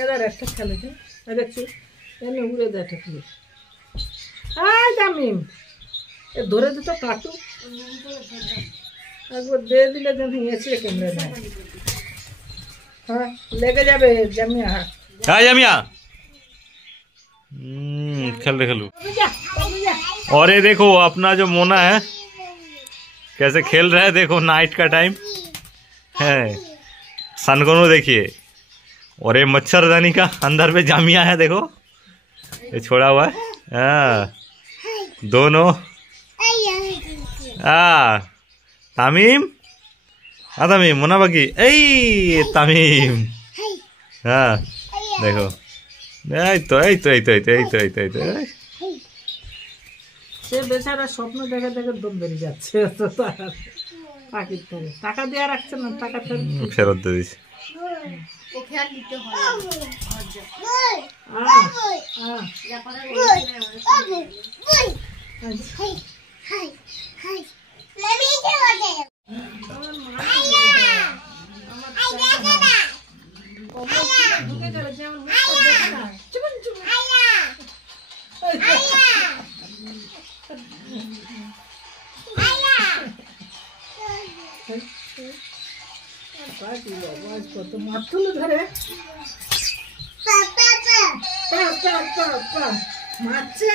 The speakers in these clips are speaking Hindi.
এবার একটা খেলেছে দেখছি এমনি উড়ে দেয় ঠেকলে। আয় তামিম এ ধরে দিত কাটু একবার দিয়ে দিলে যেন এসে কেমড়ে নেয়। हाँ लेके जाबे जमिया। हाँ जमिया खेल रहे खेलू। और ये देखो अपना जो मोना है कैसे खेल रहा है, देखो नाइट का टाइम है, सन को देखिए। और ये मच्छरदानी का अंदर पे जामिया है, देखो ये छोड़ा हुआ है। हाँ दोनों तामीम तामीम मुना बाकी तामीम। हाँ देखो সে বেচারা স্বপ্ন দেখে দেখে দম বেরিয়ে যাচ্ছে। পাখির থেকে টাকা দেওয়া রাখছে না, টাকা ফেরত দিয়ে দিচ্ছে। মাতুল ধরে মারছে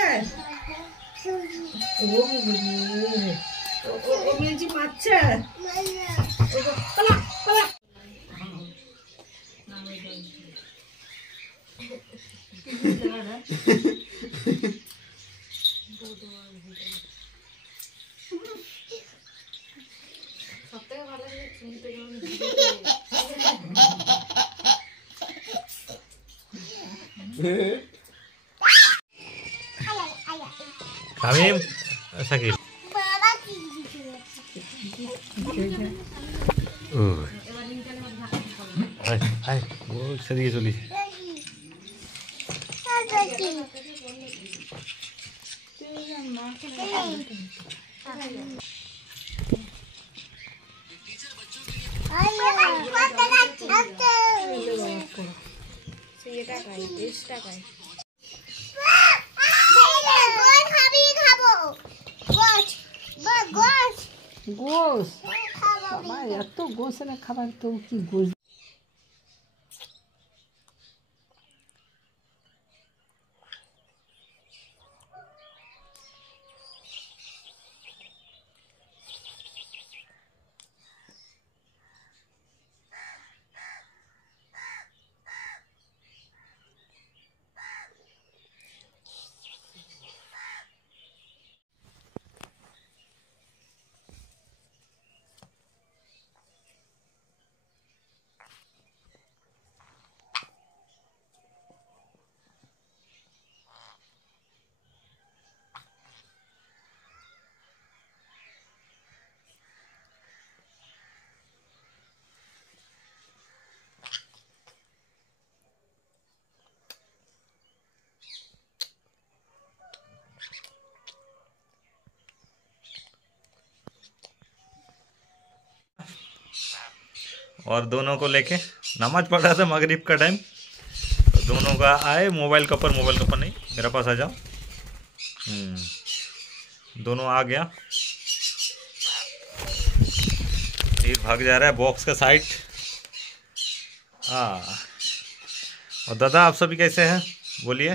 ও মিলছি মারছে। तामीम साकिब वो सदिए चली গোস বাবা এত গোস না খাবার তো কি গোস। और दोनों को लेके नमाज पढ़ रहा था मगरिब का टाइम, तो दोनों का आए मोबाइल कपर नहीं, मेरे पास आ जाओ। दोनों आ गया, फिर भाग जा रहा है बॉक्स का साइड। हाँ और दादा आप सभी कैसे हैं बोलिए।